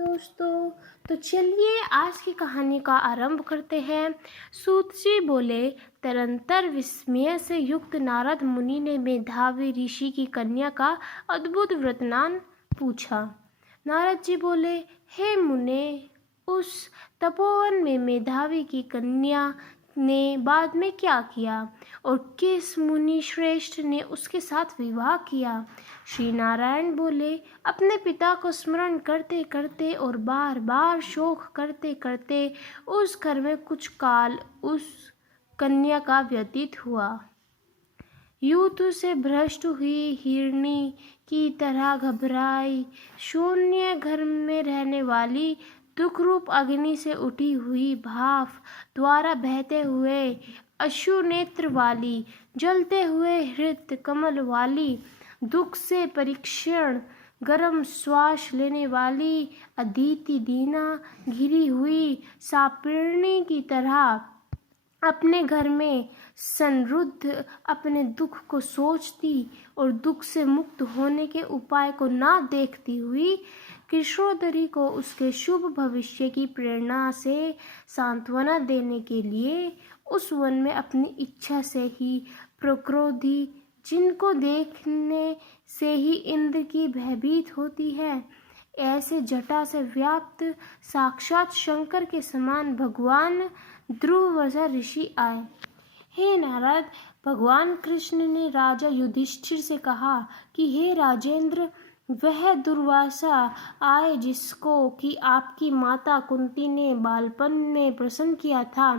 दोस्तों, तो चलिए आज की कहानी का आरंभ करते हैं। सूत जी बोले, निरंतर विस्मय से युक्त नारद मुनि ने मेधावी ऋषि की कन्या का अद्भुत वृत्तांत पूछा। नारद जी बोले, हे मुने, उस तपोवन में मेधावी की कन्या ने बाद में क्या किया और किस मुनि श्रेष्ठ ने उसके साथ विवाह किया? श्री नारायण बोले, अपने पिता को स्मरण करते करते और बार बार शोक करते करते उस घर में कुछ काल उस कन्या का व्यतीत हुआ। यूथ से भ्रष्ट हुई हिरणी की तरह घबराई शून्य घर में रहने वाली दुख रूप अग्नि से उठी हुई भाप द्वारा बहते हुए अश्रु नेत्र वाली, जलते हुए हृदय कमल वाली, दुख से परीक्षण गर्म श्वास लेने वाली अदिति दीना घिरी हुई सापिणी की तरह अपने घर में संरुद्ध अपने दुख को सोचती और दुख से मुक्त होने के उपाय को ना देखती हुई कृष्णोदरी को उसके शुभ भविष्य की प्रेरणा से सांत्वना देने के लिए उस वन में अपनी इच्छा से ही प्रक्रोधी, जिनको देखने से ही इंद्र की भयभीत होती है, ऐसे जटा से व्याप्त साक्षात शंकर के समान भगवान ध्रुवसा ऋषि आए। हे नारद, भगवान कृष्ण ने राजा युधिष्ठिर से कहा कि हे राजेंद्र, वह दुर्वासा आए जिसको कि आपकी माता कुंती ने बालपन में प्रसन्न किया था।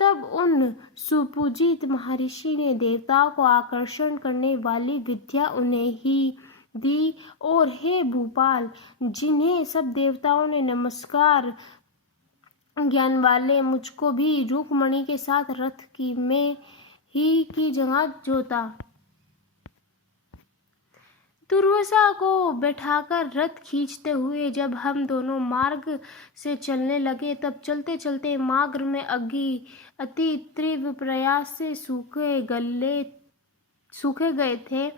तब उन सुपूजित महर्षि ने देवताओं को आकर्षण करने वाली विद्या उन्हें ही दी, और हे भूपाल, जिन्हें सब देवताओं ने नमस्कार ज्ञान वाले मुझको भी रुक्मणी के साथ रथ की जगह जोता। दुर्वासा को बैठाकर रथ खींचते हुए जब हम दोनों मार्ग से चलने लगे, तब चलते चलते मार्ग में अति तीव्र प्रयास से सूखे गए थे।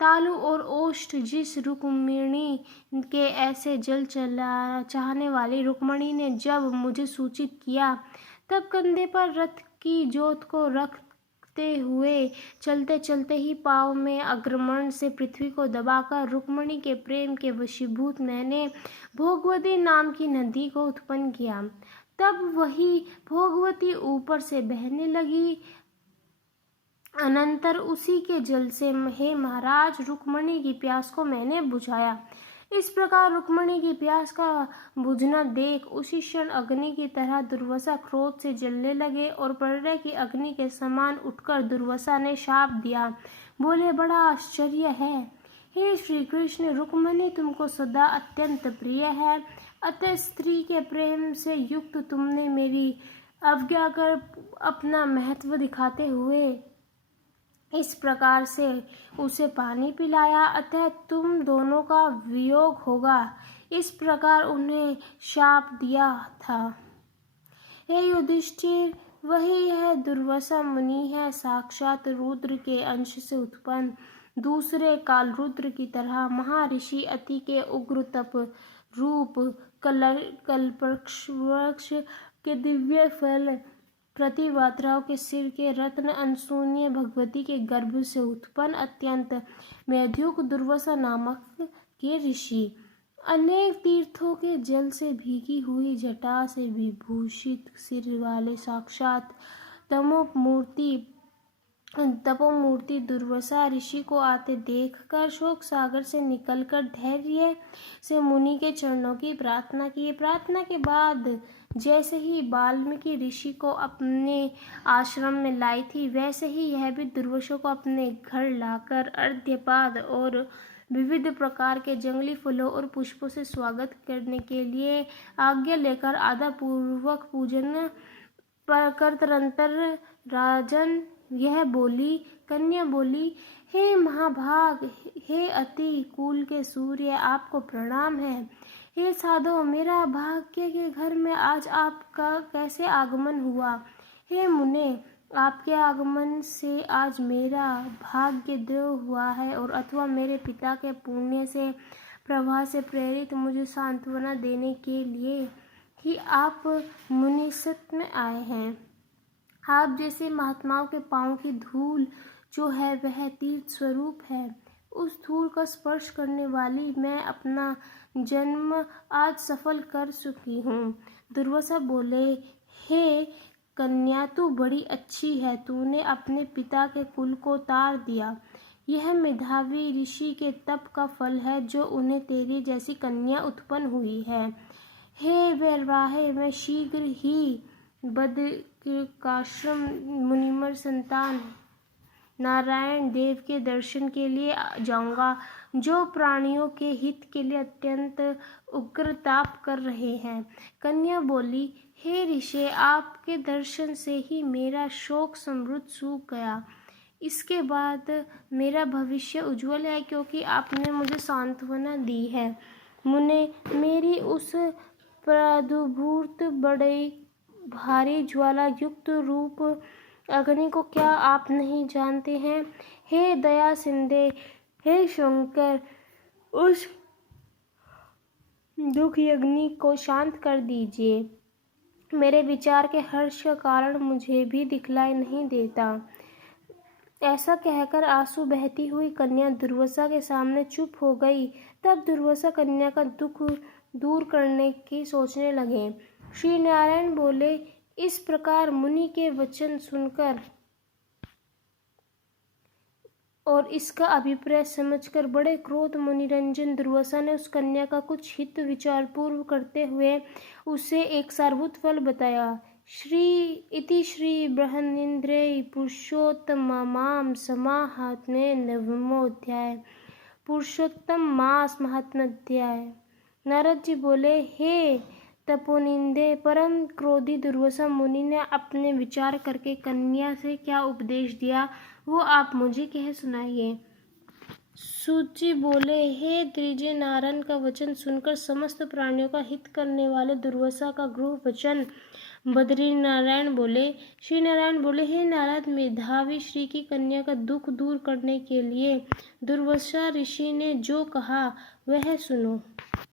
तालु और ओष्ठ जिस रुक्मिणी के ऐसे जल चाहने वाली रुक्मिणी ने जब मुझे सूचित किया, तब कंधे पर रथ की जोत को रखते हुए चलते चलते ही पाँव में अग्रमण से पृथ्वी को दबाकर रुक्मिणी के प्रेम के वशीभूत मैंने भोगवती नाम की नदी को उत्पन्न किया। तब वही भोगवती ऊपर से बहने लगी। अनंतर उसी के जल से हे महाराज, रुक्मिणी की प्यास को मैंने बुझाया। इस प्रकार रुक्मिणी की प्यास का बुझना देख उसी क्षण अग्नि की तरह दुर्वासा क्रोध से जलने लगे और प्रलय की अग्नि के समान उठकर दुर्वासा ने शाप दिया। बोले, बड़ा आश्चर्य है हे श्री कृष्ण, रुक्मिणी तुमको सदा अत्यंत प्रिय है, अतः स्त्री के प्रेम से युक्त तुमने मेरी अवज्ञा कर अपना महत्व दिखाते हुए इस प्रकार से उसे पानी पिलाया, अतः तुम दोनों का वियोग होगा, इस प्रकार उन्हें शाप दिया था। हे युधिष्ठिर, वही यह दुर्वासा मुनि है, साक्षात रुद्र के अंश से उत्पन्न, दूसरे काल रुद्र की तरह महर्षि अति के उग्र तप रूप कल्पवृक्ष के दिव्य फल प्रतिभात्राओं के सिर के रत्न अनसुनीय भगवती के गर्भ से उत्पन्न अत्यंत मेधायुक्त दुर्वासा नामक के ऋषि, अनेक तीर्थों के जल से भीगी हुई जटा से विभूषित सिर वाले साक्षात तपोमूर्ति दुर्वासा ऋषि को आते देखकर शोक सागर से निकलकर धैर्य से मुनि के चरणों की प्रार्थना की। प्रार्थना के बाद जैसे ही वाल्मीकि ऋषि को अपने आश्रम में लाई थी, वैसे ही यह भी दुर्वासा को अपने घर लाकर अर्घ्यपाद और विविध प्रकार के जंगली फलों और पुष्पों से स्वागत करने के लिए आज्ञा लेकर आदर पूर्वक पूजन कर तरंतर राजन कन्या बोली, हे महाभाग, हे अति कुल के सूर्य, आपको प्रणाम है। हे साधो, मेरा भाग्य के घर में आज आपका कैसे आगमन हुआ? हे मुने, आपके आगमन से आज मेरा भाग्योदय हुआ है, और अथवा मेरे पिता के पुण्य से प्रवाह से प्रेरित मुझे सांत्वना देने के लिए ही आप मुनिसत्व में आए हैं। आप जैसे महात्माओं के पांव की धूल जो है वह तीर्थ स्वरूप है। उस धूल का स्पर्श करने वाली मैं अपना जन्म आज सफल कर चुकी हूँ। दुर्वासा बोले, हे कन्या, तू बड़ी अच्छी है। तूने अपने पिता के कुल को तार दिया। यह मेधावी ऋषि के तप का फल है जो उन्हें तेरी जैसी कन्या उत्पन्न हुई है। हे वैवाहे, मैं शीघ्र ही बदरिकाश्रम मुनिमर संतान नारायण देव के दर्शन के लिए जाऊंगा, जो प्राणियों के हित के लिए अत्यंत उग्र ताप कर रहे हैं। कन्या बोली, हे ऋषि, आपके दर्शन से ही मेरा शोक समृद्ध सूख गया। इसके बाद मेरा भविष्य उज्जवल है, क्योंकि आपने मुझे सांत्वना दी है। मुने, मेरी उस प्रादुर्भूत बड़े भारी ज्वाला युक्त रूप अग्नि को क्या आप नहीं जानते हैं? हे दया सिंधे, हे शंकर, उस दुख अग्नि को शांत कर दीजिए। मेरे विचार के हर्ष का कारण मुझे भी दिखलाई नहीं देता। ऐसा कहकर आंसू बहती हुई कन्या दुर्वासा के सामने चुप हो गई। तब दुर्वासा कन्या का दुख दूर करने की सोचने लगे। श्री नारायण बोले, इस प्रकार मुनि के वचन सुनकर और इसका अभिप्राय समझकर बड़े क्रोध मुनिरंजन दुर्वासा ने उस कन्या का कुछ हित विचार पूर्व करते हुए उसे एक सारभूत फल बताया। श्री बृहन्निन्द्रे पुरुषोत्तमां समाहात्म्ये नवमोऽध्याय। पुरुषोत्तम मास महात्म्याध्याय। नारद जी बोले, हे तपोनिंदे, परम क्रोधी दुर्वासा मुनि ने अपने विचार करके कन्या से क्या उपदेश दिया, वो आप मुझे कह सुनाइए। सूत जी बोले, हे द्विजय, नारायण का वचन सुनकर समस्त प्राणियों का हित करने वाले दुर्वासा का गृह वचन बद्री नारायण बोले। श्री नारायण बोले, हे नारद, मेधावी श्री की कन्या का दुख दूर करने के लिए दुर्वासा ऋषि ने जो कहा वह सुनो।